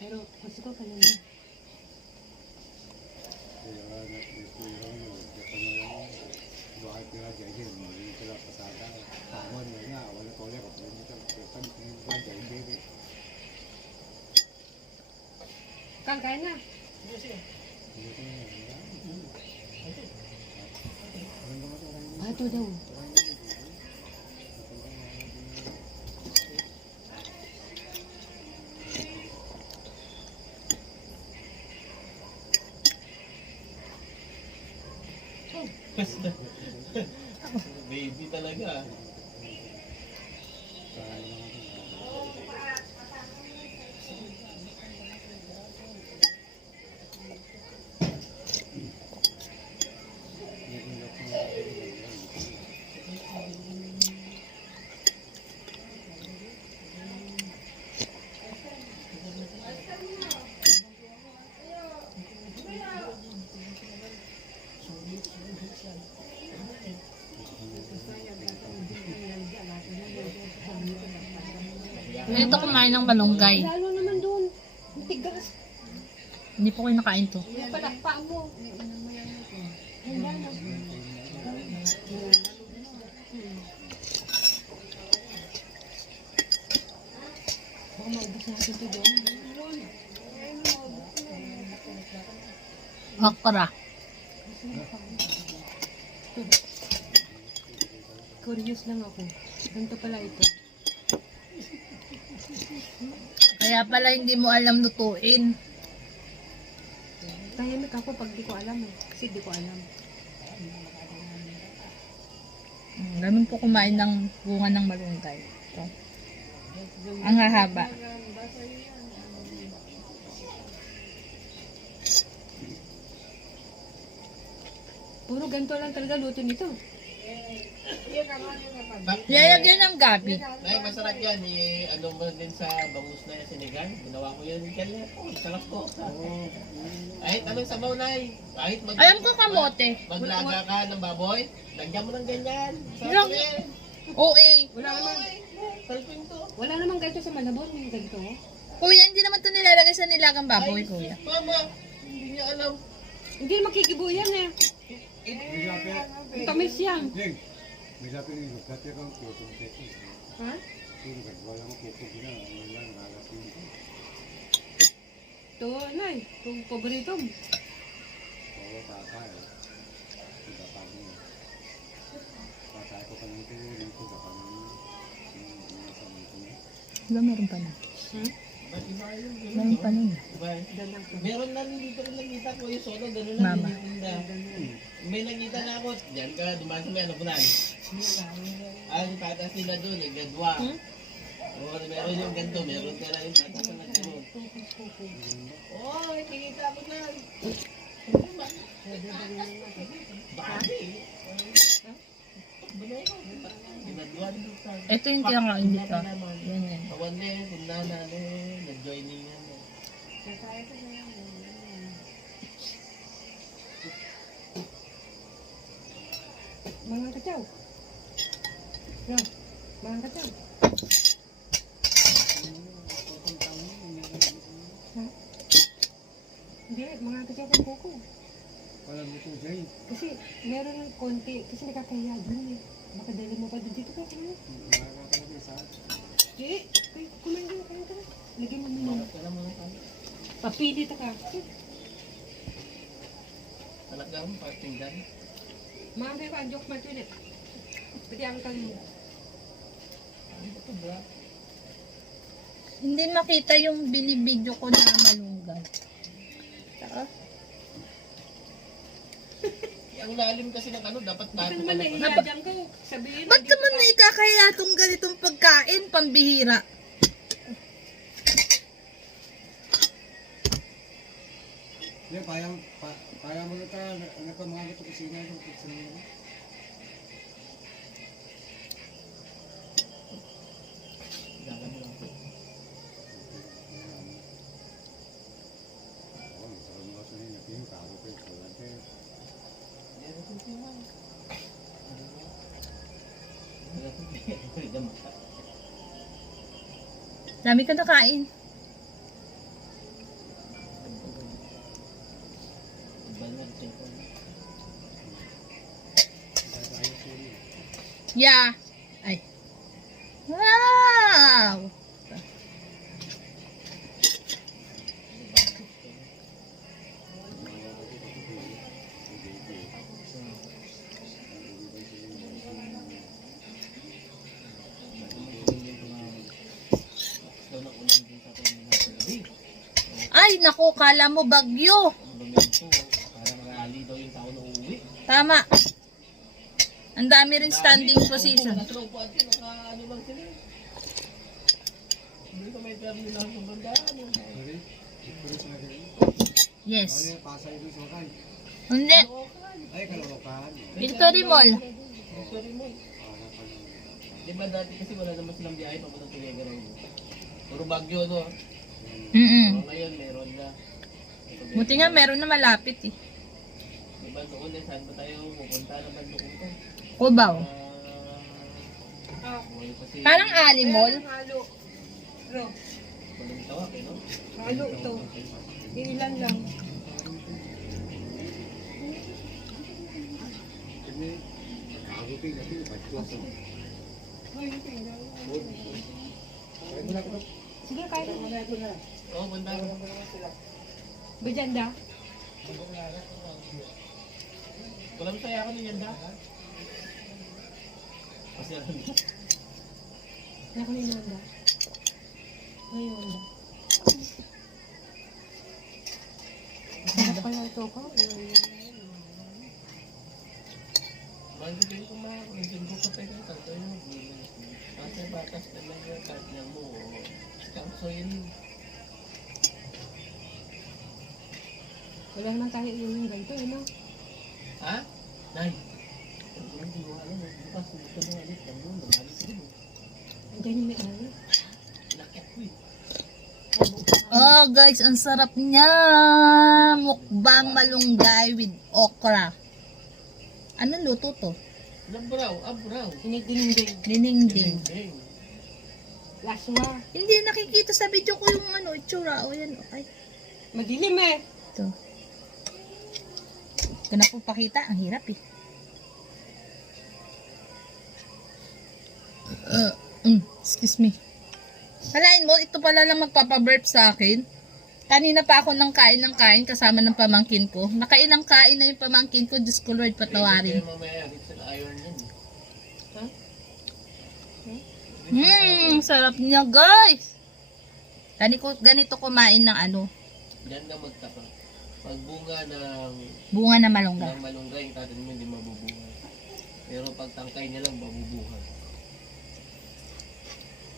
Pero gusto ko pa naman. Kain na. Ito daw. Baby talaga. Ganito kumain ng malunggay. Lalo naman doon. Tigas. Hindi po kayo nakain to. Yung palakpa mo. Handa na. Baka maubos natin ito doon. Okra. Curious lang ako. Ganito pala ito. Kaya pala hindi mo alam lutuin. Tahimik ako pag di ko alam eh. Kasi di ko alam. Ganun po kumain ng bunga ng malunggay. Ito. Ang hahaba. Puro ganito lang talaga luto nito. Yayagyan ng gabi. Nay, masarap yan. Ano mo din sa bangus na sinigang. Ginawa ko yan kanina. Oh, sarap ko. Kahit anong sabaw, Nay. Kahit Alam ko kamote. maglaga ka ng baboy, lagyan mo ng ganyan. Ilang- Sarap yan. OA. Wala naman. Palpin to. Wala naman ganito sa Malabon. Yung ganito. Kuya, hindi naman ito nilalagay sa nilagang baboy, kuya. Mama, hindi niya alam. Hindi makikibo yan eh. Tamis yan. Ha? Ito, Nay. Kung paborito. Wala, meron pa na. Meron pa nun. Meron na rin dito rin nakita ko yung solo, gano'n Mama. lang nagtitinda. May nakita na ako, diyan ka, dumaan sa may ano punan. Ang patas nila doon, gadwa. Oo, meron yung ganito, meron ka na yung patas na gano'n. Oo, nakikita ko na. Bakit? Ginadwan. Ito yung kinakain dito. Yan yan. Kawan na yun, kung na nag-joining yan. Mga kachaw. Yan. Mga kachaw. Ha? Hindi, mga kachaw kang kuko. Kasi meron ng konti. Kasi nakakaya dun eh. Baka dali mo pa dun dito ka. Hindi. Kumain ka na, kumain ka na. Lagyan mo muna. Papili ka. Talagang patinggan. Mga may pa, joke matulit. Pwede ang kalmo. Hindi makita yung binibidyo ko na malunggay. Saka, Ang lalim kasi ng ano, dapat Hindi bato ka naman pala. nahihiya dyan ko. Sabihin ba't naman na ikakaya itong ganitong pagkain, pambihira? Kaya mo ka nagpamahal ito kusina yung kusina mo. Dami ka nakain. Banner, cellphone. Yeah. Ay. Wow! Ay, naku, kala mo bagyo. Parang rally daw yung tao na uuwi. Tama. Ang dami rin standing position. Nasa upuan ko, naka-ano lang sila. Hindi ko may travel lang sa banda. Yes. Ano yung pasay doon sa kan? Hindi. Ay, Caloocan. Victory Mall. Sorry mo. Di ba dati kasi wala naman silang biyahe papunta sa Tuloy-Garong. Puro Bagyo, no? Mm-mm. Ngayon, meron na. Buti nga meron na malapit eh. Di ba noon eh, saan ba tayo pupunta naman doon ko? Cubao. Wala kasi. Parang animal. Halo. Ro. Walang tawag eh, no? Halo ito. Ilan lang. Sige, kaya mo. Oo, punta ko. Bajanda. Walang saya ako nun yan da. Kasi alam mo. Nakunin ba? Ngayon ba? Sarap pala ito ko. Mahal ko din kumain. Minsan ko kapay ka tanto yung mag-ilis. Kasi batas naman yung partner mo. So yun. Wala naman tayo yung ganito, ano? Ha? Nay. Hindi ko alam. Bukas gusto mo ulit. Ano? Magalit ko mo. Andiyan yung may ano. Nakit ko eh. Oh guys, ang sarap niya. Mukbang malunggay with okra. Ano luto to? Nabraw. Abraw. Dinigding. Dinengding. Ding. Laswa. Hindi nakikita sa video ko yung ano, itsura. O yan, okay. Madilim eh. Ito. Ito na po pakita. Ang hirap eh. Excuse me. Halain mo, ito pala lang magpapaburp sa akin. Kanina pa ako ng kain kasama ng pamangkin ko. Nakailang kain na yung pamangkin ko. Diyos ko Lord, patawarin. Kaya mamaya. Dito sa iron yan. Sarap niya guys. Ganito kumain ng ano, Diyan ka magtapa. Pag bunga ng bunga na malunggay. malunggay, yung tatin mo hindi mabubuhay. Pero pag tangkay niya lang, mabubuhay.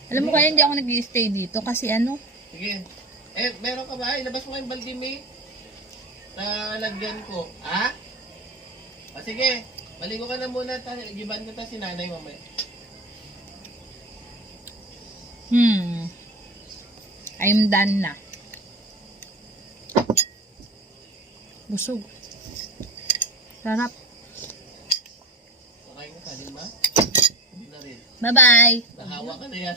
Alam mo kaya hindi ako nag-i-stay dito kasi ano, Sige. Eh, meron ka ba? Ilabas mo kayong balde, May. Na lagyan ko. Ha? O sige. Maligo ka na muna. Giban ko ta si nanay mamaya. I'm done na. Busog. Sarap. Pakain ka din, ma? Hindi na rin. Bye-bye. Nahawa ka na yan.